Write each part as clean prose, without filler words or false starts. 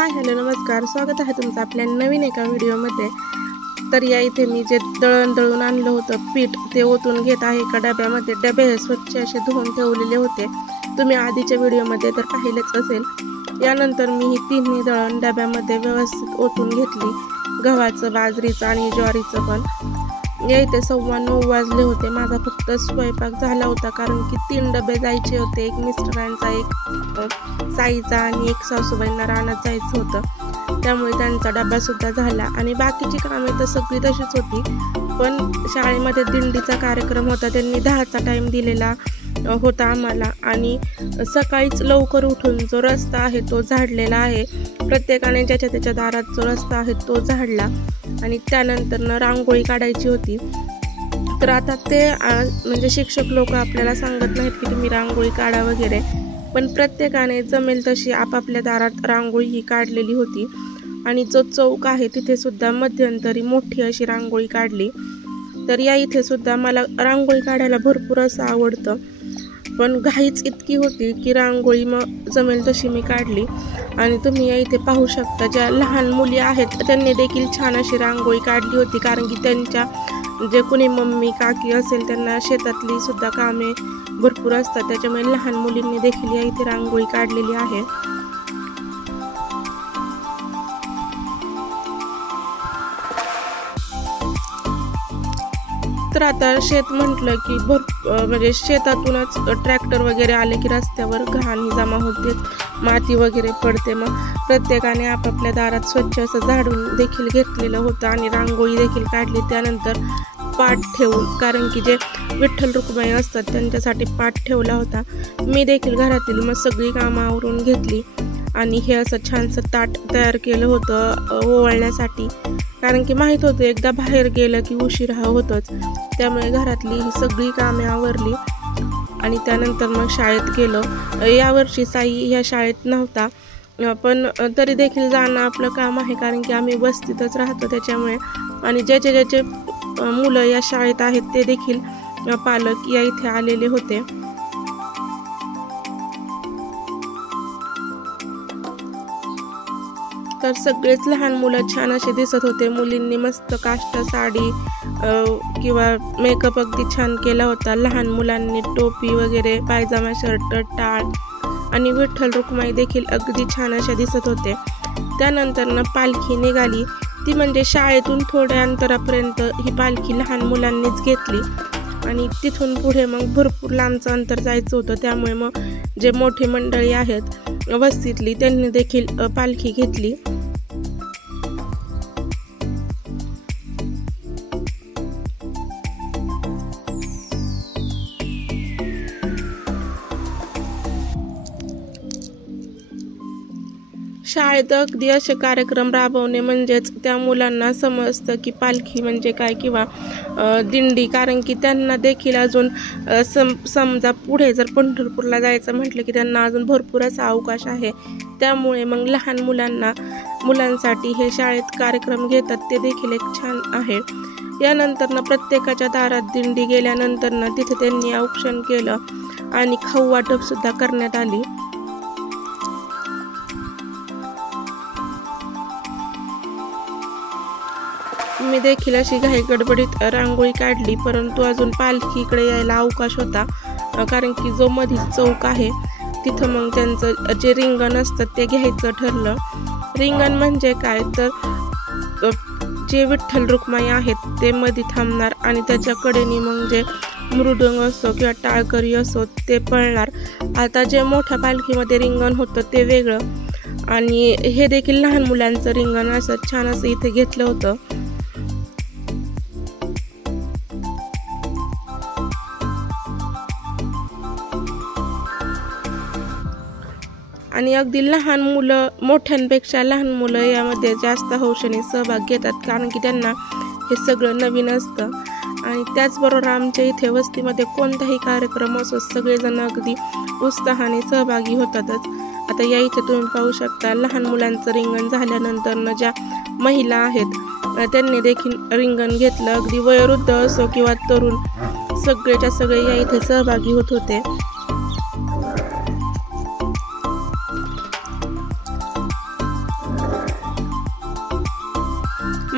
Hi hello नमस्कार, स्वागत आहे तुमचं आपल्या नवीन एका व्हिडिओमध्ये। तर या इथे मी जे दळून आणलं होतं पीठ ते ओतून घेत आहे एका डब्यामध्ये। डबे हे स्वच्छ असे धुवून ठेवलेले होते, तुम्ही आधीच्या व्हिडिओमध्ये तर पाहिलेच असेल। यानंतर मी ही तिन्ही दळण डब्यामध्ये व्यवस्थित ओतून घेतली, गव्हाचं, बाजरीचं आणि ज्वारीचं पण। या इथे 9:15 वाजले होते, माझा फक्त स्वयंपाक झाला होता कारण की 3 डबे जायचे होते, एक मिस्टरांचा, एक साईचा आणि एक सासूबाईंना रानात जायचं होतं, त्यामुळे त्यांचा डबा सुद्धा झाला। आणि बाकीची कामे तर सगळी तशीच होती, पण शाळेमध्ये दिंडीचा कार्यक्रम होता, त्यांनी 10चा टाइम दिलेला होता आम्हाला। आणि सकाळीच लवकर उठून जो रस्ता आहे तो झाडलेला आहे, प्रत्येकाने ज्याच्या त्याच्या दारात जो रस्ता आहे तो झाडला। आणि त्यानंतर रांगोळी काढायची होती। तर आता ते म्हणजे शिक्षक लोक आपल्याला सांगत नाहीत की तुम्ही रांगोळी काढा वगैरे, पण प्रत्येकाने जमेल तशी आपापल्या दारात रांगोळी ही काढलेली होती। आणि जो चौक आहे तिथे सुद्धा मध्यंतरी मोठी अशी रांगोळी काढली। तर या इथे सुद्धा मला रांगोळी काढायला भरपूर असं आवडतं, पण घाईच इतकी होती की रांगोळी मग जमेल तशी मी काढली। आणि तुम्ही या इथे पाहू शकता, ज्या लहान मुली आहेत त्यांनी देखील छान अशी रांगोळी काढली होती, कारण की त्यांच्या जे कोणी मम्मी काकी असेल त्यांना शेतातली सुद्धा कामे भरपूर असतात, त्याच्यामुळे लहान मुलींनी देखील या इथे रांगोळी काढलेली आहे। तर आता शेत म्हटलं की म्हणजे शेतातूनच ट्रॅक्टर वगैरे आले की रस्त्यावर घाण जमा होते, माती वगैरे पडते, मग प्रत्येकाने आपापल्या दारात स्वच्छ असं झाडून देखील घेतलेलं होतं आणि रांगोळी देखील काढली। त्यानंतर पाट ठेवून, कारण की जे विठ्ठल रुक्माई असतात त्यांच्यासाठी पाट ठेवला होता। मी देखील घरातील मग सगळी कामं आवरून घेतली आणि हे असं छानसं ताट तयार केलं होतं ओवाळण्यासाठी, कारण की माहीत होतं एकदा बाहेर गेलं की उशीर होतोच, त्यामुळे घरातली ही सगळी कामे आवरली। आणि त्यानंतर मग शाळेत गेलो। यावर्षी साई ह्या शाळेत नव्हता, पण तरी देखील जाणं आपलं काम आहे, कारण की आम्ही वस्तीतच राहतो त्याच्यामुळे। आणि ज्याचे मुलं या शाळेत आहेत ते देखील पालक या इथे आलेले होते। तर सगळेच लहान मुलं छान असे दिसत होते, मुलींनी मस्त काष्ट साडी किंवा मेकअप अगदी छान केला होता, लहान मुलांनी टोपी वगैरे, पायजामा, शर्ट, टाळ आणि विठ्ठल रुक्माई देखील अगदी छान अशा दिसत होते। त्यानंतर पालखी निघाली, ती म्हणजे शाळेतून थोड्या अंतरापर्यंत ही पालखी लहान मुलांनीच घेतली आणि तिथून पुढे मग भरपूर लांबचं अंतर जायचं होतं, त्यामुळे मग जे मोठी मंडळी आहेत वस्तीतली त्यांनी देखील पालखी घेतली। शाळेत अगदी असे कार्यक्रम राबवणे म्हणजेच त्या मुलांना समजतं की पालखी म्हणजे काय किंवा दिंडी, कारण की त्यांना देखील अजून समजा पुढे जर पंढरपूरला जायचं म्हटलं की त्यांना अजून भरपूर असा अवकाश आहे, त्यामुळे मग लहान मुलांसाठी हे शाळेत कार्यक्रम घेतात, ते देखील एक छान आहे। यानंतर प्रत्येकाच्या दारात दिंडी गेल्यानंतर तिथे त्यांनी औक्षण केलं आणि खाऊ वाटप सुद्धा करण्यात आली। मी देखील अशी घाई गडबडीत रांगोळी काढली, परंतु अजून पालखीकडे यायला अवकाश होता, कारण की जो मधी चौक आहे तिथं मग त्यांचं जे रिंगण असतं ते घ्यायचं ठरलं। रिंगण म्हणजे काय, तर जे विठ्ठल रुक्माई आहेत ते मध्ये थांबणार आणि त्याच्या कडेने मग जे मृदंग असो किंवा टाळकरी असो ते पळणार। आता जे मोठ्या पालखीमध्ये रिंगण होतं ते वेगळं, आणि हे देखील लहान मुलांचं रिंगण असं छान असं इथे घेतलं होतं। आणि अगदी लहान मुलं, मोठ्यांपेक्षा लहान मुलं यामध्ये जास्त हौशेने सहभाग घेतात, कारण की त्यांना हे सगळं नवीन असतं। आणि त्याचबरोबर आमच्या इथे वस्तीमध्ये कोणताही कार्यक्रम असो सगळेजण अगदी उत्साहाने सहभागी होतातच। आता या इथे तुम्ही पाहू शकता, लहान मुलांचं रिंगण झाल्यानंतर ज्या महिला आहेत त्यांनी देखील रिंगण घेतलं, अगदी वयोवृद्ध असो किंवा तरुण, सगळेच्या सगळे या इथे सहभागी होत होते।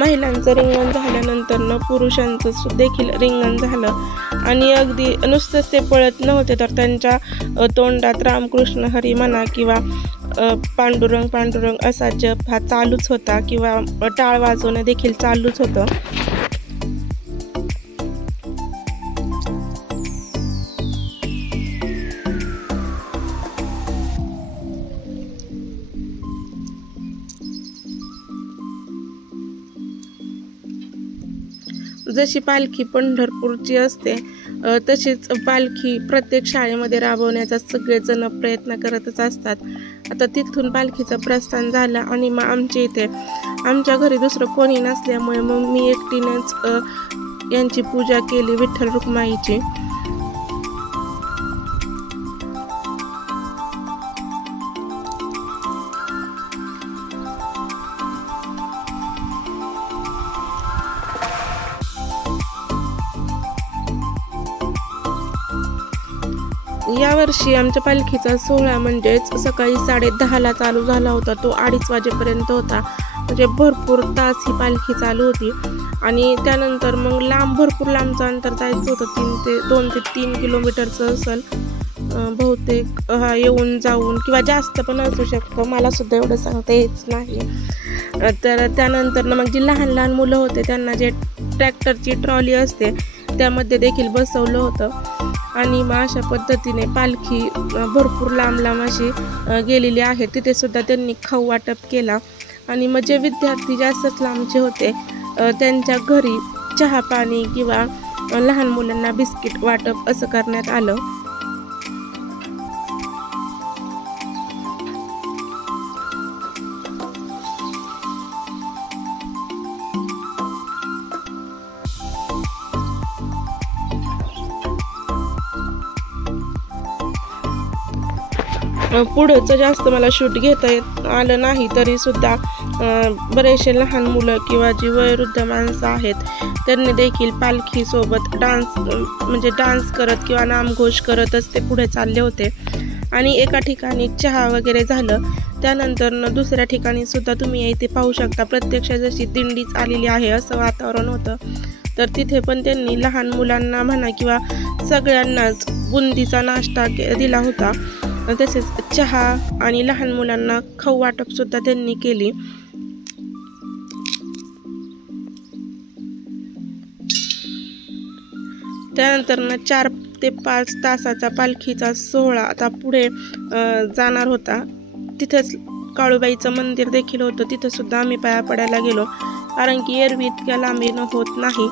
महिलांचं रिंगण झाल्यानंतर पुरुषांचं देखील रिंगण झालं आणि अगदी नुसतंच ते पळत नव्हते, तर त्यांच्या तोंडात रामकृष्ण हरी म्हणा किंवा पांडुरंग पांडुरंग असा जप हा चालूच होता किंवा टाळ वाजवणं देखील चालूच होतं. जशी पालखी पंढरपूरची असते तशीच पालखी प्रत्येक शाळेमध्ये राबवण्याचा सगळेजण प्रयत्न करतच असतात. आता तिथून पालखीचं प्रस्थान झालं आणि मग आमच्या इथे आमच्या घरी दुसरं कोणी नसल्यामुळे मग मी एकटीनेच यांची पूजा केली, विठ्ठल रुक्माईची. यावर्षी आमच्या पालखीचा सोहळा म्हणजेच सकाळी 10:30ला चालू झाला होता. तो 2:30 वाजेपर्यंत होता. म्हणजे भरपूर तास ही पालखी चालू होती आणि त्यानंतर मग भरपूर लांबचं अंतर जायचं होतं. 2 ते 3 किलोमीटरचं असेल बहुतेक, येऊन जाऊन किंवा जास्त पण असू शकतं, मला सुद्धा एवढं सांगता येत नाही. तर त्यानंतर मग जी लहान लहान मुलं होते त्यांना जे ट्रॅक्टरची ट्रॉली असते त्यामध्ये देखील बसवलं होतं आणि मग अशा पद्धतीने पालखी भरपूर लांब लांब अशी गेलेली आहे. तिथे सुद्धा त्यांनी खाऊ वाटप केला आणि मग जे विद्यार्थी जास्तच लांबचे होते त्यांच्या घरी चहा पाणी किंवा लहान मुलांना बिस्किट वाटप असं करण्यात आलं. पुढचं जास्त मला शूट घेता येत आलं नाही, तरी सुद्धा बरेचसे लहान मुलं किंवा जी वयोवृद्ध माणसं आहेत त्यांनी देखील पालखीसोबत डान्स करत किंवा नामघोष करतच ते पुढे चालले होते. आणि एका ठिकाणी चहा वगैरे झालं, त्यानंतर दुसऱ्या ठिकाणी सुद्धा तुम्ही इथे पाहू शकता प्रत्यक्ष जशी दिंडीच आलेली आहे असं वातावरण होतं. तर तिथे पण त्यांनी लहान मुलांना म्हणा किंवा सगळ्यांनाच बुंदीचा नाश्ता दिला होता. तसेच चहा आणि लहान मुलांना खाऊ वाटप सुद्धा त्यांनी केली. त्यानंतर 4 ते 5 तासाचा पालखीचा सोहळा आता पुढे जाणार होता. तिथेच काळूबाईचं मंदिर देखील होतं, तिथं सुद्धा आम्ही पाया पडायला गेलो, कारण की एरवी इतक्या लांबीनं होत नाही.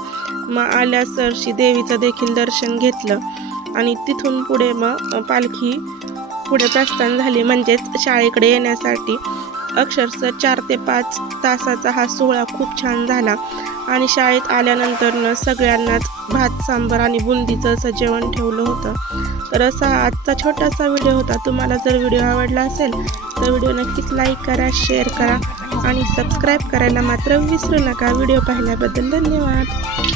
मग आल्यासरशी देवीचं देखील दर्शन घेतलं आणि तिथून पुढे मग पालखी पुढे प्रस्थान झाली. म्हणजेच शाळेकडे येण्यासाठी अक्षरशः 4 ते 5 तासाचा हा सोहळा खूप छान झाला आणि शाळेत आल्यानंतर सगळ्यांनाच भात सांबार आणि बुंदीचं असं जेवण ठेवलं होतं. तर असा आजचा छोटासा व्हिडिओ होता. तुम्हाला जर व्हिडिओ आवडला असेल तर व्हिडिओ नक्कीच लाईक करा, शेअर करा आणि सबस्क्राईब करायला मात्र विसरू नका. व्हिडिओ पाहिल्याबद्दल धन्यवाद.